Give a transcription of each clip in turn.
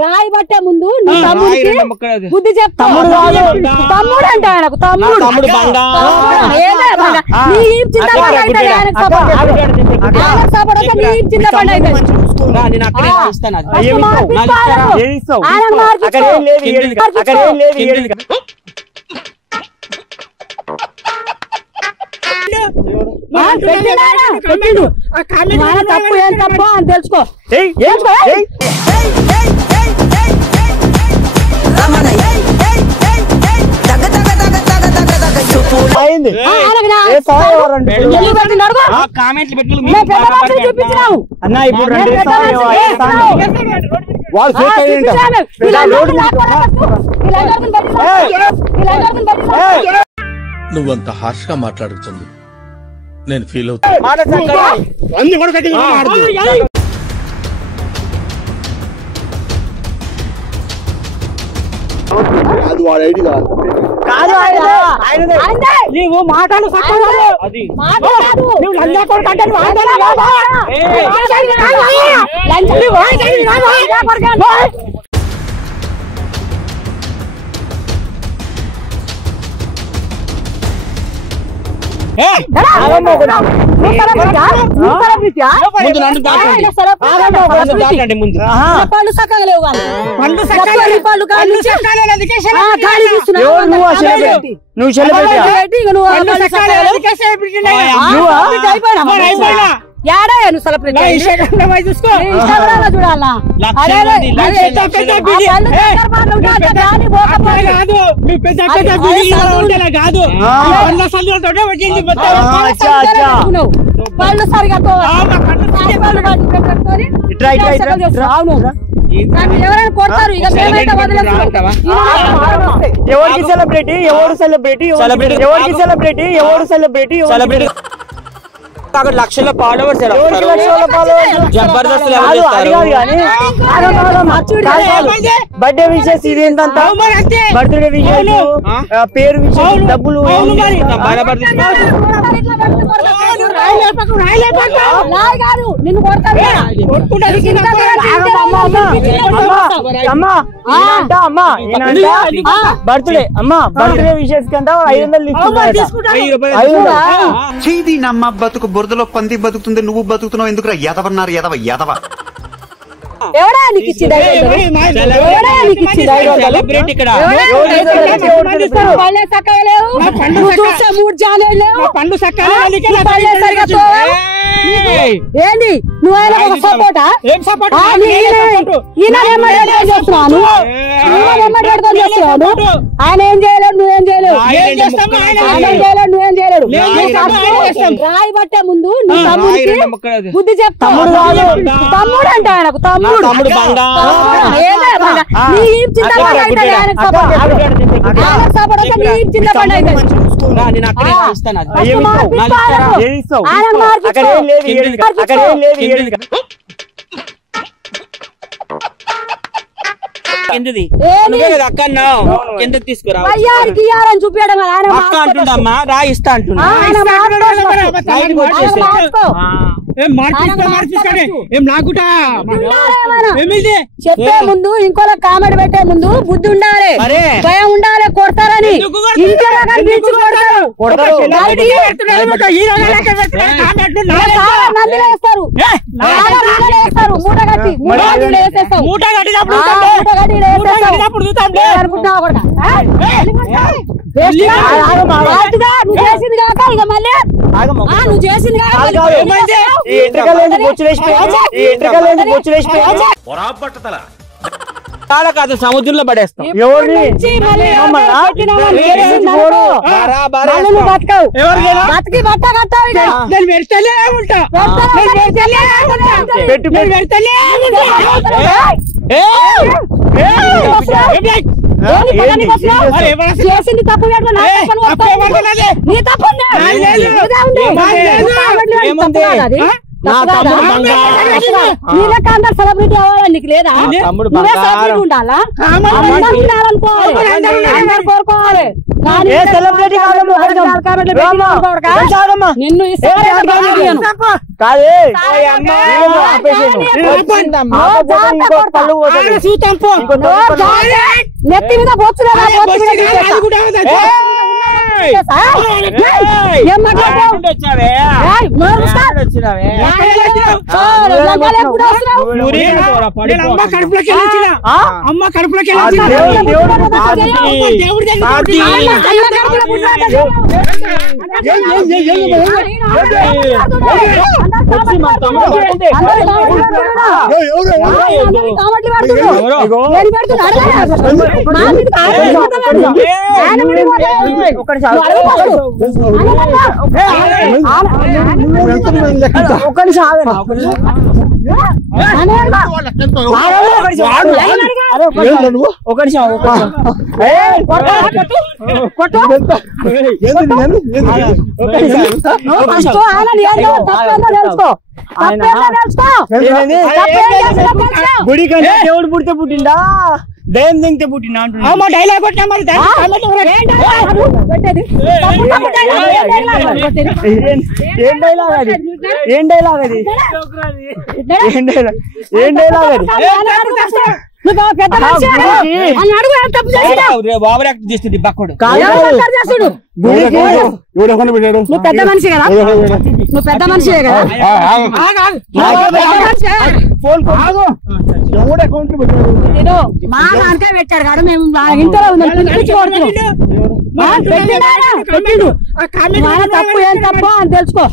రాయి పట్టే ముందు బుద్ధి చెప్తా తమ్ముడు అంటే ఆయనకు తమ్ముడు చింతపండు అయితే తప్పు ఏం తప్పు అని తెలుసుకో నువ్వంత హార్ష్ గా మాట్లాడుతుంది నేను ఫీల్ అవుతా నీవు మాటలు పళ్ళు సక్కగా లేవు పళ్ళు సరిగా ఎవరైనా కొడతారు ఇక ఎవరికి సెలబ్రిటీ ఎవరు సెలబ్రిటీ ఎవరికి సెలబ్రిటీ ఎవరు సెలబ్రిటీ లక్షల ఫాలోవర్స్ జబర్దస్త్ బర్త్డే విషెస్ ఇది ఏంటంతా బర్త్డే విషెస్ పేరు విషయం డబ్బులు బర్త్డే అమ్మా బర్త్డే విషెస్ కంటే 500 నమ్మ బతుకు బురదలో పంది బతుకుతుంది నువ్వు బతుకుతున్నావు ఎందుకు ఎదవన్నారు ఎదవ ఎదవ ఏంది నువ్వు సపోర్టా ఆయన ఏం చేయలేడు నువ్వేం చేయలేవు నువ్వేం చేయలేడు రాయి పట్టే ముందు బుద్ధి చెప్తా తమ్ముడు అంటే ఆయనకు తమ్ముడు చింతపండు అయితే ఎందుకు తీసుకురా చూపించడం అంటుండమ్మా రా ఇస్తా అంటున్నా చెప్పే ముందు ఇంకోలా కామెడీ పెట్టే ముందు బుద్ధి ఉండాలి భయం ఉండాలి కొడతారని వేస్తారు మూట కట్టి మూట కట్టినప్పుడు నువ్వు చేసింది కాక ఇక మళ్ళీ నువ్వు చేసింది చాలా కాదు సముద్రంలో పడేస్తాం బతికి బట్ట కట్టాలి చేసింది తప్పు నీ తప్పు అందరు సెలబ్రిటీ అవ్వాలని నీకు లేదా నువ్వే సెలబ్రిటీ ఉండాలా కోరుకోవాలి సెలబ్రిటీ నిన్ను నెత్తి మీద అమ్మ కడుపులోకి గుడి కంటే దేవుడు పుడితే పుట్టిండా దయం దింగితే పుట్టిండా అంటున్నా డైలాగ్ కొట్టినా మరి ఏం డైలాగ్ అది ఏం డైలాగ్ అది ఏం డైలాగ్ అది బాబు యాక్ట్ చేస్తుంది పక్కడు నువ్వు పెద్ద మనిషి కదా నువ్వు పెద్ద మనిషివే కదా మా నాన్నకే పెట్టాడు కాదు మేము ఇంట్లో తప్పు ఏం తప్పు అని తెలుసుకో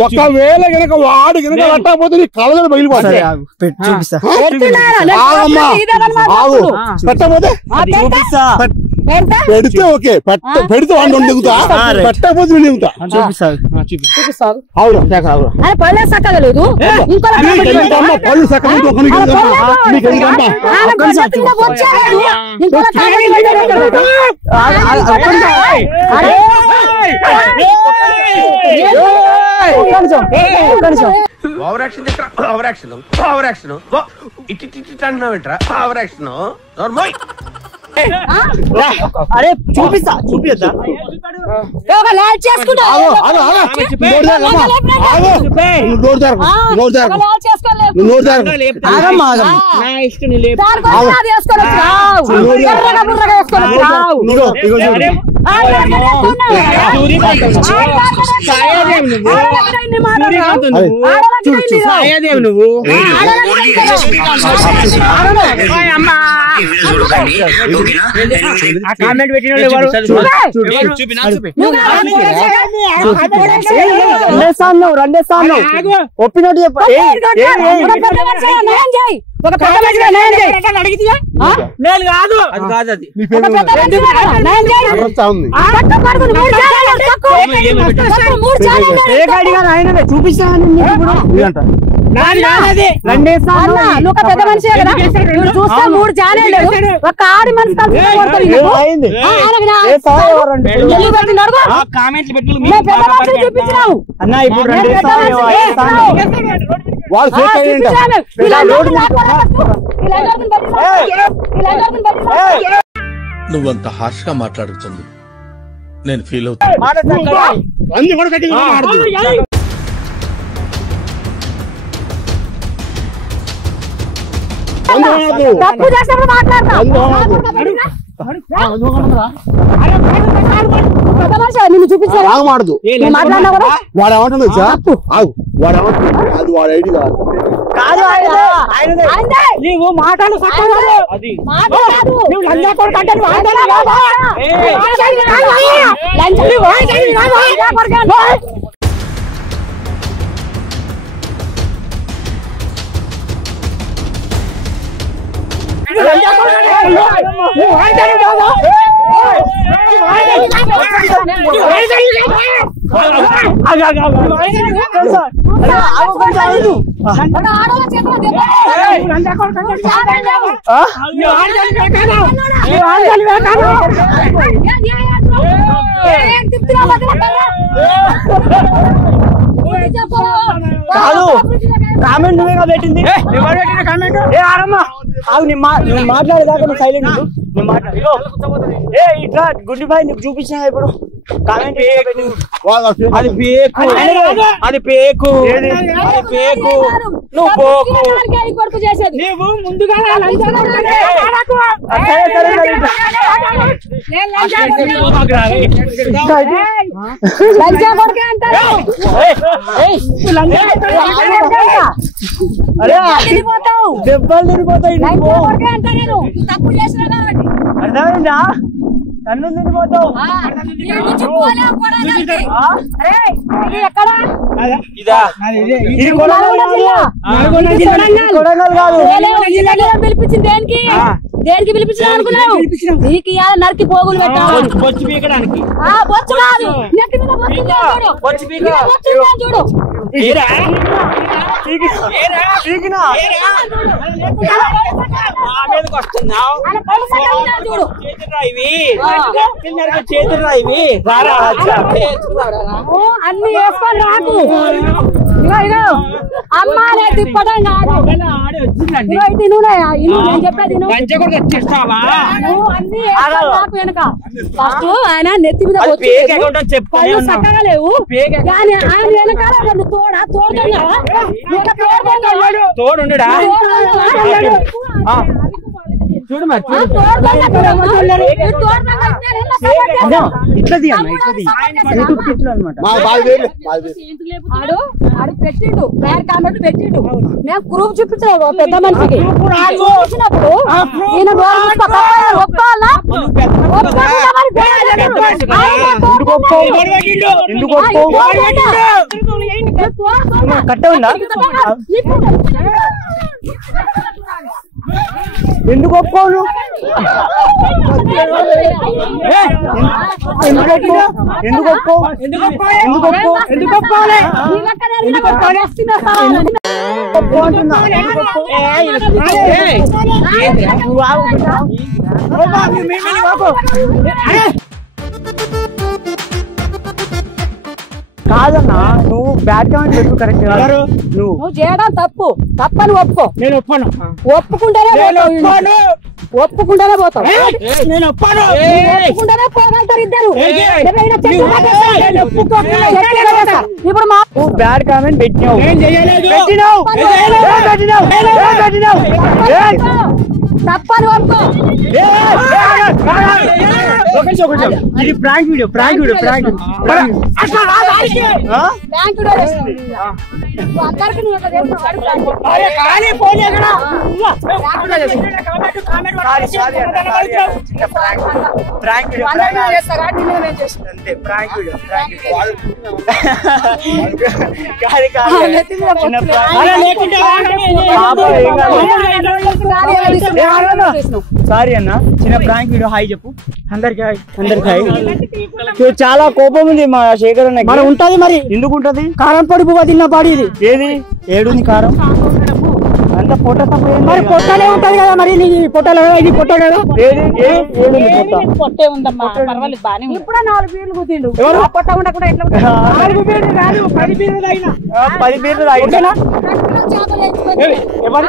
ఒకవేళ గనక వాడు గనక పట్టకపోతే నీ కళ్ళలో బయలుపోతాయి. పెట్టకపోతే పెడితే ఓకే పెడితే వాడిని దిగుతా పెట్టకపోతే దిగుతా సక్కలేదు పళ్ళు సక్క అరే చూపిస్తా చూపిద్దా కామెంట్ పెట్టిన ఒప్పినట్టు నేను కాదు అది కాదు అది చూపిస్తాను పెద్ద మనిషి కదా చూస్తా 3 ఛానల్ ఒక ఆడి మనిషి చూపించినావు అన్న ఇప్పుడు నువ్వంత హార్ష్ గా మాట్లాడుతుంది నేను ఫీల్ అవుతాను. తప్పు చేసినప్పుడు మాట్లాడతా నిన్ను చూపించాను ఆగమాడదు మాట్లాడినా కూడా వాడు ఏమంటున్నాడు వాడు ఏమంటున్నాడు అది వాడు ఐడి కాదు నీవు మాటలు కాదు కామెంట్ నువ్వేగా పెట్టింది నువ్వు మాట్లాడేదాకా నువ్వు సైలెంట్ నువ్వు మాట్లాడు ఇట్లా గుడ్డి బాయ్ నీకు చూపించిన ఇప్పుడు కామెంట్ అది పేకు అది పేకు అది పేకు నువ్వు పోకు నువ్వు ముందుగా దెబ్బలు తిరిగిపోతాయి అర్థమైందా నన్ను తిరిగిపోతావు పిలిపించింది దేనికి దేనికి పిలిపించిన అనుకున్నావు నీకు ఇవాళ నరికి పోగులు పెట్టాలి బొచ్చు పీకడానికి బొచ్చు కాదు నెత్తి మీద చూడు అన్ని వేసుకొని రాకు అమ్మా తిప్పడం కాదు నేను చెప్పేది వెనక ఫస్ట్ ఆయన నెత్తి మీద చక్కగా లేవు కానీ ఆయన వెనకాల తోడా తోడు చూడు ఆడు పెట్టిండు బ్యాడ్ కామెంట్ పెట్టిండు మేము ప్రూఫ్ చూపించాడు పెద్ద మనిషికి చూసినప్పుడు ఈయన కట్ట ఉందా ఎందుకు ఒప్పుకోను ఎందుకు కాదన్నా నువ్వు బ్యాడ్ కామెంట్ పెట్టు కరెక్ట్ నువ్వు చేయడం తప్పని ఒప్పుకో నేను ఒప్పుకోను ఒప్పుకుంటేనే పోతావు నేను ఒప్పుకోను ఒప్పుకుంటేనే పోగలుగుతారు ఇద్దరు ఇప్పుడు నువ్వు బ్యాడ్ కామెంట్ పెట్టినావు తప్పని ఒప్పుకో ఇది ప్రాంక్ వీడియో సారీ అన్న చిన్న ప్రాంక్ వీడియో హాయ్ చెప్పు అందరికి హాయ్ చాలా కోపం ఉంది మా శేఖర్ అన్న మరి ఉంటది మరి ఎందుకు ఉంటది కారం పొడి పువ్వు తిన్న పాడి ఇది ఏది ఏడుంది కారం అంత పొట్ట మరి పొట్టనే ఉంటది కదా మరి పొట్టలో ఇది పొట్ట కదా పొట్టే ఉందమ్మా పర్వాలేదు బానే ఇప్పుడు 4 బీర్లు కూతిండు పొట్ట ఉండకుండా ఎట్లా 4 బీర్లు కాదు 10 బీర్లు తాగినా 10 బీర్లు తాగినా ఎవరు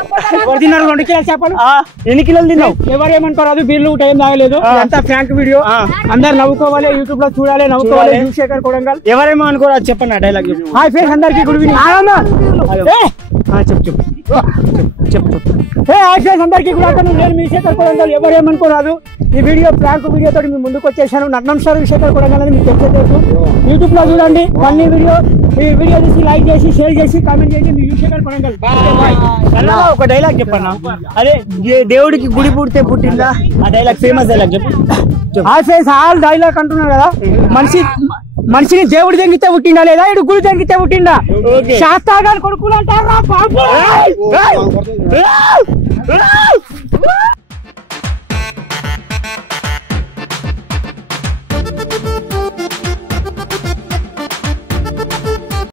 తిన్నారు 2 కిలోల చేపలు ఎన్ని కిలోలు తిన్నావు ఎవరు ఏమనుకోరాదు బీర్లు టైం తాగలేదు అంతా ఫ్రాంక్ వీడియో అందరు నవ్వుకోవాలి యూట్యూబ్ లో చూడాలి నవ్వుకోవాలి శేఖర్ కొడంగల్ ఎవరేమో అనుకోరాదు చెప్పండి ఆ డైలాగ్ హాయ్ ఫ్రెండ్స్ అందరికి గుడ్ ఈవినింగ్ చెప్పు హాయ్ ఫ్రెండ్స్ అందరికి గుడ్ ఆఫ్టర్నూన్ నేను మీ శేఖర్ కొడంగల్ ఎవరు ఏమనుకోరాదు ఈ వీడియో ప్రాంక్ వీడియో తోటి మీ ముందుకు వచ్చేసాను నగ్నం సార్ శేఖర్ కొడంగల్ అని మీకు తెలిసేది యూట్యూబ్ లో చూడండి ఫన్నీ వీడియో ఈ వీడియో చూసి లైక్ చేసి షేర్ చేసి కామెంట్ చేసి మీ శేఖర్ కొడంగల్ ఒక డైలాగ్ చెప్పన్నా అదే దేవుడికి గుడి పుడితే పుట్టిందా ఆ డైలాగ్ ఫేమస్ డైలాగ్ చెప్పు హాయ్ ఫ్రెండ్స్ ఆల్ డైలాగ్ అంటున్నారు కదా మనిషిని దేవుడి దగ్గరితే పుట్టిండా లేదా ఇటు గుడి దగ్గరితే పుట్టిండా శాస్త్రాలు కొడుకులు అంటారా బాబు